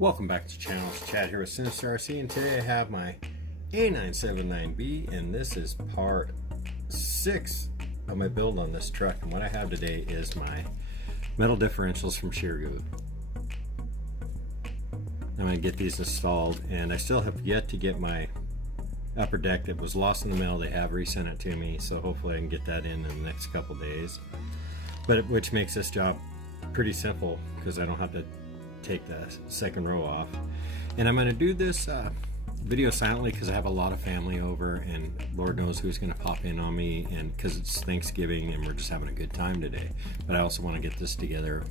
Welcome back to the channel. It's Chad here with Sinister RC, and today I have my A979B, and this is part 6 of my build on this truck. And what I have today is my metal differentials from Sheargood. I'm going to get these installed, and I still have yet to get my upper deck that was lost in the mail. They have resent it to me, so hopefully I can get that in the next couple days. Which makes this job pretty simple because I don't have to take the second row off. And I'm going to do this video silently because I have a lot of family over, and Lord knows who's going to pop in on me, and because it's Thanksgiving and we're just having a good time today. But I also want to get this together.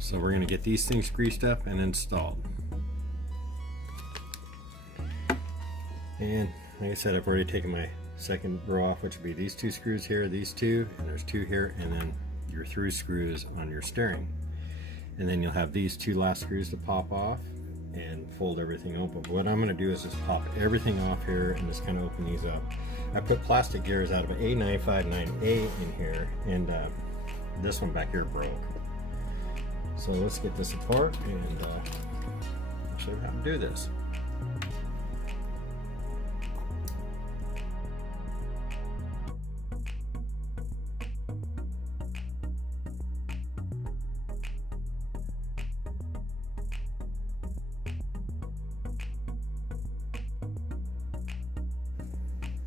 So we're going to get these things greased up and installed. And like I said, I've already taken my second row off, which would be these two screws here, these two, and there's two here, and then your through screws on your steering. And then you'll have these two last screws to pop off and fold everything open. But what I'm going to do is just pop everything off here and just kind of open these up. I put plastic gears out of an A959A in here, and this one back here broke. So let's get this apart and I'll show you how to do this.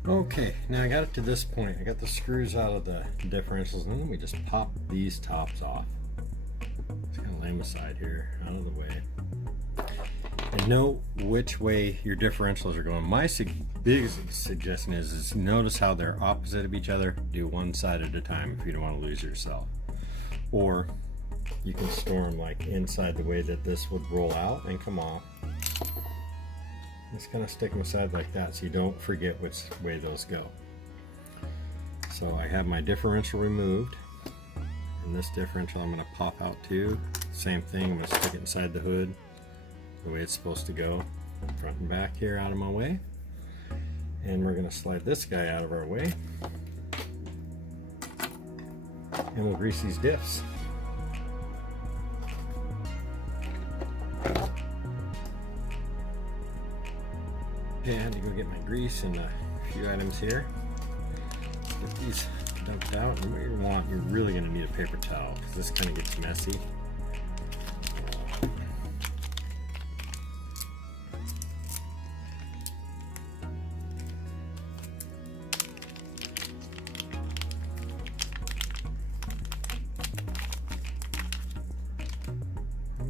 Okay, now I got it to this point. I got the screws out of the differentials, and then we just pop these tops off. Just kind of lay them aside here, out of the way. And know which way your differentials are going. My biggest suggestion is notice how they're opposite of each other. Do one side at a time if you don't want to lose yourself. Or you can store them like inside the way that this would roll out and come off. Just kind of stick them aside like that so you don't forget which way those go. So I have my differential removed, and this differential I'm going to pop out too. Same thing, I'm going to stick it inside the hood the way it's supposed to go, front and back here out of my way. And we're going to slide this guy out of our way, and we'll grease these diffs. Okay, I had to go get my grease and a few items here. Get these dumped out, and what you want, you're really going to need a paper towel because this kind of gets messy.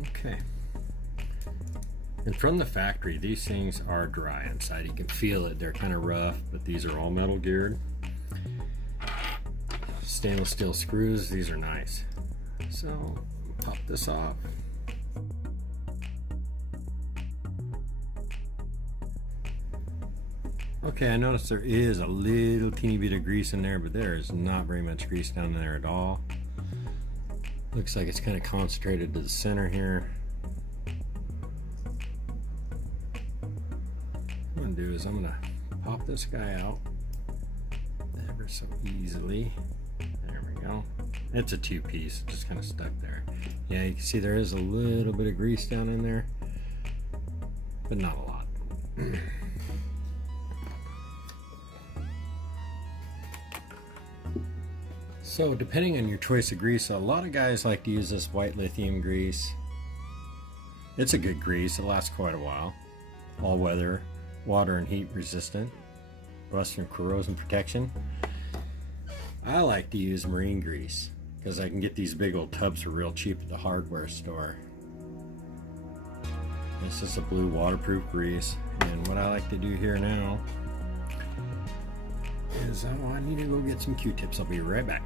Okay. And from the factory, these things are dry inside. You can feel it. They're kind of rough, but these are all metal geared. Stainless steel screws. These are nice. So, pop this off. Okay, I noticed there is a little teeny bit of grease in there, but there is not very much grease down there at all. Looks like it's kind of concentrated to the center here. What I'm going to do is I'm going to pop this guy out ever so easily. There we go. It's a two-piece, just kind of stuck there. Yeah, you can see there is a little bit of grease down in there, but not a lot. So depending on your choice of grease, a lot of guys like to use this white lithium grease. It's a good grease, it lasts quite a while. All weather, water and heat resistant, rust and corrosion protection. I like to use marine grease because I can get these big old tubs for real cheap at the hardware store. It's just a blue waterproof grease, and what I like to do here now is I need to go get some Q-tips. I'll be right back.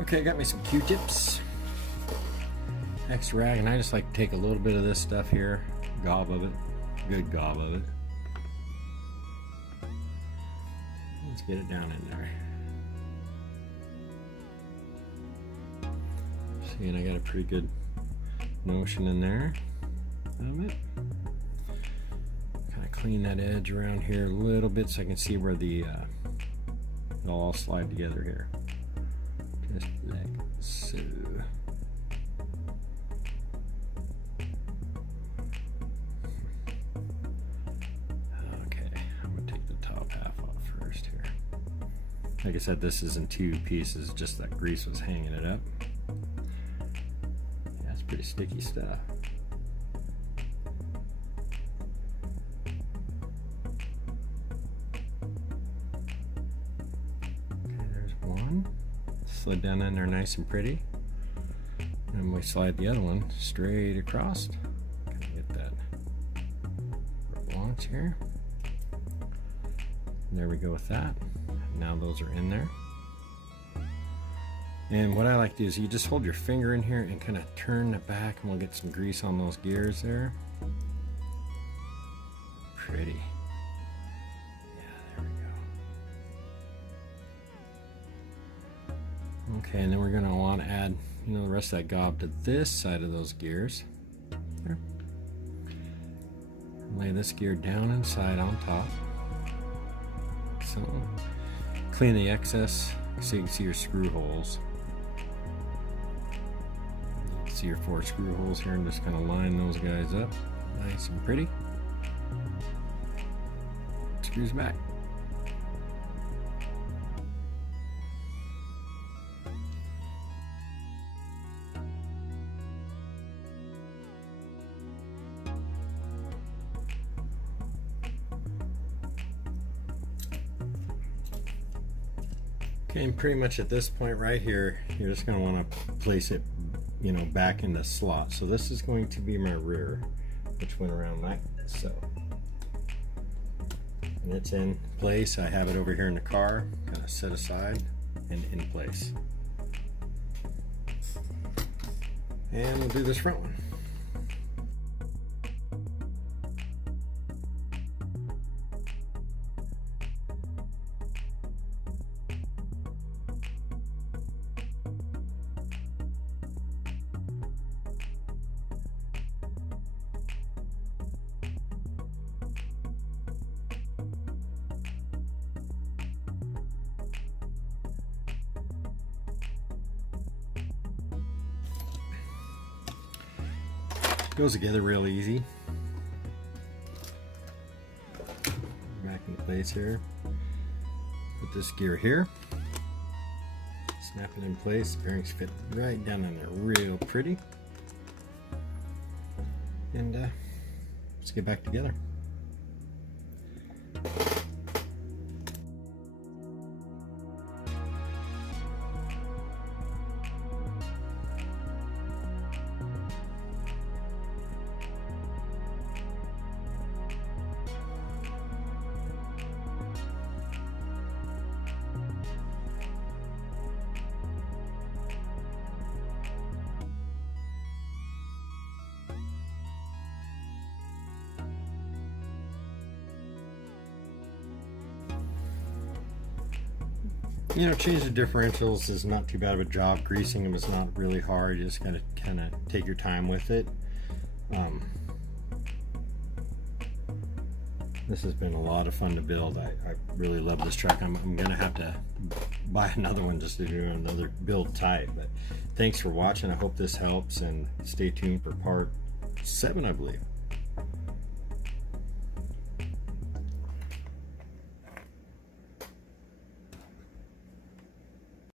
Okay, I got me some Q-tips, extra rag, and I just like to take a little bit of this stuff here, gob of it, good gob of it. Let's get it down in there. See, and I got a pretty good notion in there of it. Kind of clean that edge around here a little bit so I can see where the it'll all slide together here. just like so. Okay, I'm gonna take the top half off first here. Like I said, this is in 2 pieces, just that grease was hanging it up. Yeah, it's pretty sticky stuff. Slid down in there nice and pretty, and we slide the other one straight across. Kind of get that launch here. And there we go with that. Now those are in there. And what I like to do is you just hold your finger in here and kind of turn the back, and we'll get some grease on those gears there. Pretty. Okay, and then we're going to want to add, the rest of that gob to this side of those gears. There. Lay this gear down inside on top. So, clean the excess so you can see your screw holes. You can see your 4 screw holes here, and just kind of line those guys up nice and pretty. Screws back. Okay, and pretty much at this point right here, you're just going to want to place it, back in the slot. So this is going to be my rear, which went around like so. And it's in place. I have it over here in the car, kind of set aside and in place. And we'll do this front one. Goes together real easy. Back in place here. Put this gear here. Snap it in place. The bearings fit right down in there real pretty. And let's get back together. Change the differentials is not too bad of a job. Greasing them is not really hard. You just gotta kind of take your time with it. This has been a lot of fun to build. I really love this truck. I'm gonna have to buy another one just to do another build type. But thanks for watching. I hope this helps, and stay tuned for part 7, I believe.